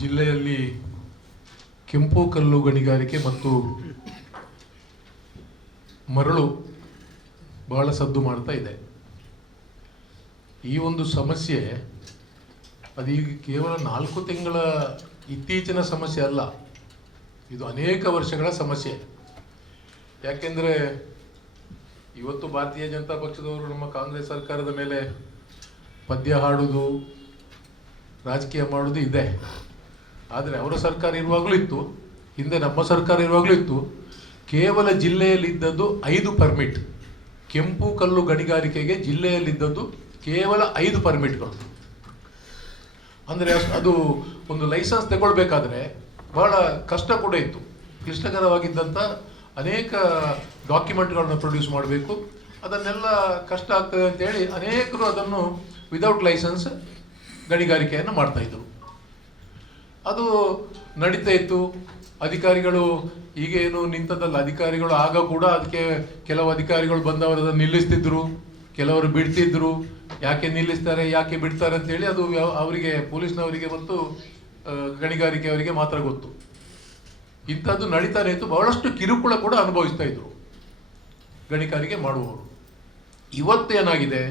ಜಿಲ್ಲೆಯಲ್ಲಿ ಕೆಂಪು ಕಲ್ಲು ಗಣಿಗಾರಿಕೆ ಮತ್ತು ಮರಳು ಬಹಳ ಸದ್ದು ಮಾಡ್ತಾ ಇದೆ. ಈ ಒಂದು ಸಮಸ್ಯೆ ಅದೀಗ ಕೇವಲ 4 ತಿಂಗಳ ಇತ್ತೀಚಿನ ಸಮಸ್ಯೆ ಅಲ್ಲ, ಇದು ಅನೇಕ ವರ್ಷಗಳ ಸಮಸ್ಯೆ. ಯಾಕೆಂದರೆ ಇವತ್ತು ಭಾರತೀಯ ಜನತಾ ಪಕ್ಷದವರು ನಮ್ಮ ಕಾಂಗ್ರೆಸ್ ಸರ್ಕಾರದ ಮೇಲೆ ಪದ್ಯ ಹಾಡುವುದು, ರಾಜಕೀಯ ಮಾಡೋದು ಇದೆ. ಆದರೆ ಅವರ ಸರ್ಕಾರ ಇರುವಾಗಲೂ ಇತ್ತು, ಹಿಂದೆ ನಮ್ಮ ಸರ್ಕಾರ ಇರುವಾಗಲೂ ಇತ್ತು. ಕೇವಲ ಜಿಲ್ಲೆಯಲ್ಲಿದ್ದದ್ದು 5 ಪರ್ಮಿಟ್. ಕೆಂಪು ಕಲ್ಲು ಗಣಿಗಾರಿಕೆಗೆ ಜಿಲ್ಲೆಯಲ್ಲಿದ್ದದ್ದು ಕೇವಲ 5 ಪರ್ಮಿಟ್ಗಳು. ಅಂದರೆ ಅದು ಒಂದು ಲೈಸೆನ್ಸ್ ತಗೊಳ್ಬೇಕಾದ್ರೆ ಬಹಳ ಕಷ್ಟ ಕೂಡ ಇತ್ತು. ಕ್ಲಿಷ್ಟಕರವಾಗಿದ್ದಂಥ ಅನೇಕ ಡಾಕ್ಯುಮೆಂಟ್ಗಳನ್ನು ಪ್ರೊಡ್ಯೂಸ್ ಮಾಡಬೇಕು. ಅದನ್ನೆಲ್ಲ ಕಷ್ಟ ಆಗ್ತದೆ ಅಂತೇಳಿ ಅನೇಕರು ಅದನ್ನು ವಿದೌಟ್ ಲೈಸೆನ್ಸ್ ಗಣಿಗಾರಿಕೆಯನ್ನು ಮಾಡ್ತಾಯಿದ್ರು. ಅದು ನಡೀತಾ ಇತ್ತು. ಅಧಿಕಾರಿಗಳು ಈಗೇನು ನಿಂತದಲ್ಲ, ಅಧಿಕಾರಿಗಳು ಆಗ ಕೂಡ ಅದಕ್ಕೆ ಕೆಲವು ಅಧಿಕಾರಿಗಳು ಬಂದವರು ಅದನ್ನು ನಿಲ್ಲಿಸ್ತಿದ್ರು, ಕೆಲವರು ಬಿಡ್ತಿದ್ರು. ಯಾಕೆ ನಿಲ್ಲಿಸ್ತಾರೆ, ಯಾಕೆ ಬಿಡ್ತಾರೆ ಅಂತೇಳಿ ಅದು ಅವರಿಗೆ, ಪೊಲೀಸ್ನವರಿಗೆ ಮತ್ತು ಗಣಿಗಾರಿಕೆಯವರಿಗೆ ಮಾತ್ರ ಗೊತ್ತು. ಇಂಥದ್ದು ನಡೀತಾನೆ ಇತ್ತು. ಬಹಳಷ್ಟು ಕಿರುಕುಳ ಕೂಡ ಅನುಭವಿಸ್ತಾ ಇದ್ರು ಗಣಿಗಾರಿಕೆ ಮಾಡುವವರು. ಇವತ್ತೇನಾಗಿದೆ,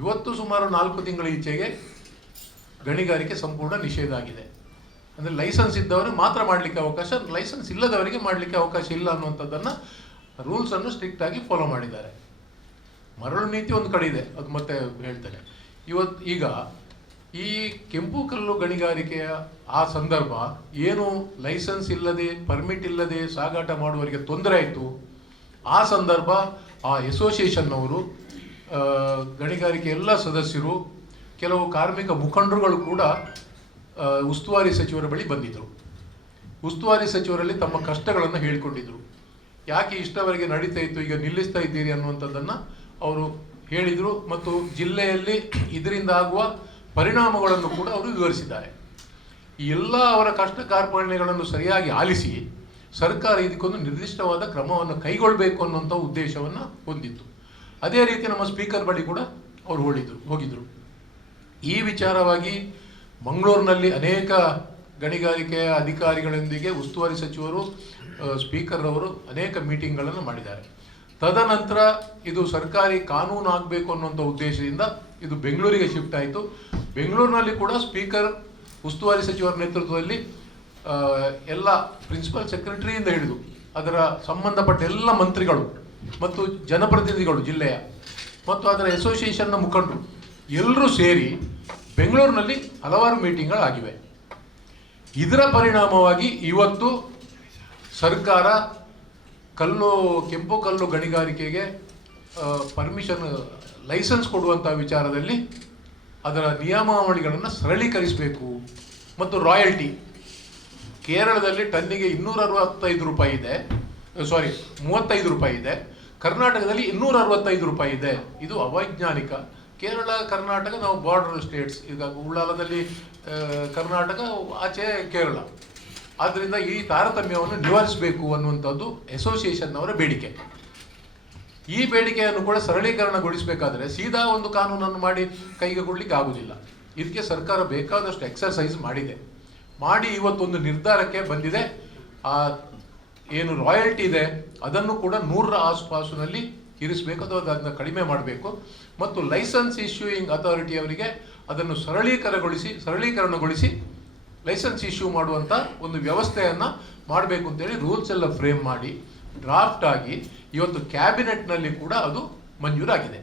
ಇವತ್ತು ಸುಮಾರು 4 ತಿಂಗಳ ಈಚೆಗೆ ಗಣಿಗಾರಿಕೆ ಸಂಪೂರ್ಣ ನಿಷೇಧ ಆಗಿದೆ. ಅಂದರೆ ಲೈಸೆನ್ಸ್ ಇದ್ದವರು ಮಾತ್ರ ಮಾಡಲಿಕ್ಕೆ ಅವಕಾಶ, ಲೈಸೆನ್ಸ್ ಇಲ್ಲದವರಿಗೆ ಮಾಡಲಿಕ್ಕೆ ಅವಕಾಶ ಇಲ್ಲ ಅನ್ನುವಂಥದ್ದನ್ನು ರೂಲ್ಸನ್ನು ಸ್ಟ್ರಿಕ್ಟಾಗಿ ಫಾಲೋ ಮಾಡಿದ್ದಾರೆ. ಮರಳು ನೀತಿ ಒಂದು ಕಡೆ ಇದೆ, ಅದು ಮತ್ತೆ ಹೇಳ್ತೇನೆ. ಈಗ ಈ ಕೆಂಪು ಕಲ್ಲು ಗಣಿಗಾರಿಕೆಯ ಆ ಸಂದರ್ಭ ಏನು ಲೈಸೆನ್ಸ್ ಇಲ್ಲದೆ, ಪರ್ಮಿಟ್ ಇಲ್ಲದೆ ಸಾಗಾಟ ಮಾಡುವವರಿಗೆ ತೊಂದರೆ ಆಯಿತು. ಆ ಸಂದರ್ಭ ಆ ಅಸೋಸಿಯೇಷನ್ನವರು, ಗಣಿಗಾರಿಕೆ ಎಲ್ಲ ಸದಸ್ಯರು, ಕೆಲವು ಕಾರ್ಮಿಕ ಮುಖಂಡರುಗಳು ಕೂಡ ಉಸ್ತುವಾರಿ ಸಚಿವರ ಬಳಿ ಬಂದಿದ್ದರು. ಉಸ್ತುವಾರಿ ಸಚಿವರಲ್ಲಿ ತಮ್ಮ ಕಷ್ಟಗಳನ್ನು ಹೇಳಿಕೊಂಡಿದ್ರು. ಯಾಕೆ ಇಷ್ಟವರೆಗೆ ನಡೀತಾ ಇತ್ತು, ಈಗ ನಿಲ್ಲಿಸ್ತಾ ಇದ್ದೀರಿ ಅನ್ನುವಂಥದ್ದನ್ನು ಅವರು ಹೇಳಿದರು. ಮತ್ತು ಜಿಲ್ಲೆಯಲ್ಲಿ ಇದರಿಂದ ಆಗುವ ಪರಿಣಾಮಗಳನ್ನು ಕೂಡ ಅವರು ವಿವರಿಸಿದ್ದಾರೆ. ಈ ಎಲ್ಲ ಅವರ ಕಷ್ಟ ಕಾರ್ಪಣ್ಯಗಳನ್ನು ಸರಿಯಾಗಿ ಆಲಿಸಿ ಸರ್ಕಾರ ಇದಕ್ಕೊಂದು ನಿರ್ದಿಷ್ಟವಾದ ಕ್ರಮವನ್ನು ಕೈಗೊಳ್ಳಬೇಕು ಅನ್ನುವಂಥ ಉದ್ದೇಶವನ್ನು ಹೊಂದಿತ್ತು. ಅದೇ ರೀತಿ ನಮ್ಮ ಸ್ಪೀಕರ್ ಬಳಿ ಕೂಡ ಅವರು ಹೋಗಿದ್ರು. ಈ ವಿಚಾರವಾಗಿ ಮಂಗಳೂರಿನಲ್ಲಿ ಅನೇಕ ಗಣಿಗಾರಿಕೆಯ ಅಧಿಕಾರಿಗಳೊಂದಿಗೆ ಉಸ್ತುವಾರಿ ಸಚಿವರು, ಸ್ಪೀಕರ್ ಅವರು ಅನೇಕ ಮೀಟಿಂಗ್ಗಳನ್ನು ಮಾಡಿದ್ದಾರೆ. ತದನಂತರ ಇದು ಸರ್ಕಾರಿ ಕಾನೂನು ಆಗಬೇಕು ಅನ್ನುವಂಥ ಉದ್ದೇಶದಿಂದ ಇದು ಬೆಂಗಳೂರಿಗೆ ಶಿಫ್ಟ್ ಆಯಿತು. ಬೆಂಗಳೂರಿನಲ್ಲಿ ಕೂಡ ಸ್ಪೀಕರ್, ಉಸ್ತುವಾರಿ ಸಚಿವರ ನೇತೃತ್ವದಲ್ಲಿ ಎಲ್ಲ ಪ್ರಿನ್ಸಿಪಲ್ ಸೆಕ್ರೆಟರಿಯಿಂದ ಹಿಡಿದು ಅದರ ಸಂಬಂಧಪಟ್ಟ ಎಲ್ಲ ಮಂತ್ರಿಗಳು ಮತ್ತು ಜನಪ್ರತಿನಿಧಿಗಳು, ಜಿಲ್ಲೆಯ ಮತ್ತು ಅದರ ಅಸೋಸಿಯೇಷನ್ನ ಮುಖಂಡರು ಎಲ್ಲರೂ ಸೇರಿ ಬೆಂಗಳೂರಿನಲ್ಲಿ ಹಲವಾರು ಮೀಟಿಂಗ್ಗಳಾಗಿವೆ. ಇದರ ಪರಿಣಾಮವಾಗಿ ಇವತ್ತು ಸರ್ಕಾರ ಕೆಂಪು ಕಲ್ಲು ಗಣಿಗಾರಿಕೆಗೆ ಲೈಸೆನ್ಸ್ ಕೊಡುವಂಥ ವಿಚಾರದಲ್ಲಿ ಅದರ ನಿಯಮಾವಳಿಗಳನ್ನು ಸರಳೀಕರಿಸಬೇಕು. ಮತ್ತು ರಾಯಲ್ಟಿ ಕೇರಳದಲ್ಲಿ ಟನ್ನಿಗೆ 265 ರೂಪಾಯಿ ಇದೆ, 35 ರೂಪಾಯಿ ಇದೆ. ಕರ್ನಾಟಕದಲ್ಲಿ 265 ರೂಪಾಯಿ ಇದೆ. ಇದು ಅವೈಜ್ಞಾನಿಕ. ಕೇರಳ, ಕರ್ನಾಟಕ ನಾವು ಬಾರ್ಡರ್ ಸ್ಟೇಟ್ಸ್. ಈಗ ಉಳ್ಳಾಲದಲ್ಲಿ ಕರ್ನಾಟಕ, ಆಚೆ ಕೇರಳ. ಆದ್ದರಿಂದ ಈ ತಾರತಮ್ಯವನ್ನು ನಿವಾರಿಸಬೇಕು ಅನ್ನುವಂಥದ್ದು ಅಸೋಸಿಯೇಷನ್ನವರ ಬೇಡಿಕೆ. ಈ ಬೇಡಿಕೆಯನ್ನು ಕೂಡ ಸರಳೀಕರಣಗೊಳಿಸಬೇಕಾದರೆ ಸೀದಾ ಒಂದು ಕಾನೂನನ್ನು ಮಾಡಿ ಕೈಗೆ ಕೊಡಲಿಕ್ಕೆ ಆಗುವುದಿಲ್ಲ. ಇದಕ್ಕೆ ಸರ್ಕಾರ ಬೇಕಾದಷ್ಟು ಎಕ್ಸರ್ಸೈಸ್ ಮಾಡಿ ಇವತ್ತೊಂದು ನಿರ್ಧಾರಕ್ಕೆ ಬಂದಿದೆ. ಆ ಏನು ರಾಯಲ್ಟಿ ಇದೆ ಅದನ್ನು ಕೂಡ 100ರ ಆಸುಪಾಸಿನಲ್ಲಿ ಇರಿಸಬೇಕು, ಅಥವಾ ಅದನ್ನು ಕಡಿಮೆ ಮಾಡಬೇಕು. ಮತ್ತು ಲೈಸೆನ್ಸ್ ಇಶ್ಯೂಯಿಂಗ್ ಅಥಾರಿಟಿಯವರಿಗೆ ಅದನ್ನು ಸರಳೀಕರಣಗೊಳಿಸಿ ಲೈಸೆನ್ಸ್ ಇಶ್ಯೂ ಮಾಡುವಂಥ ಒಂದು ವ್ಯವಸ್ಥೆಯನ್ನು ಮಾಡಬೇಕು ಅಂತೇಳಿ ರೂಲ್ಸ್ ಎಲ್ಲ ಫ್ರೇಮ್ ಮಾಡಿ ಡ್ರಾಫ್ಟ್ ಆಗಿ ಇವತ್ತು ಕ್ಯಾಬಿನೆಟ್ನಲ್ಲಿ ಕೂಡ ಅದು ಮಂಜೂರಾಗಿದೆ.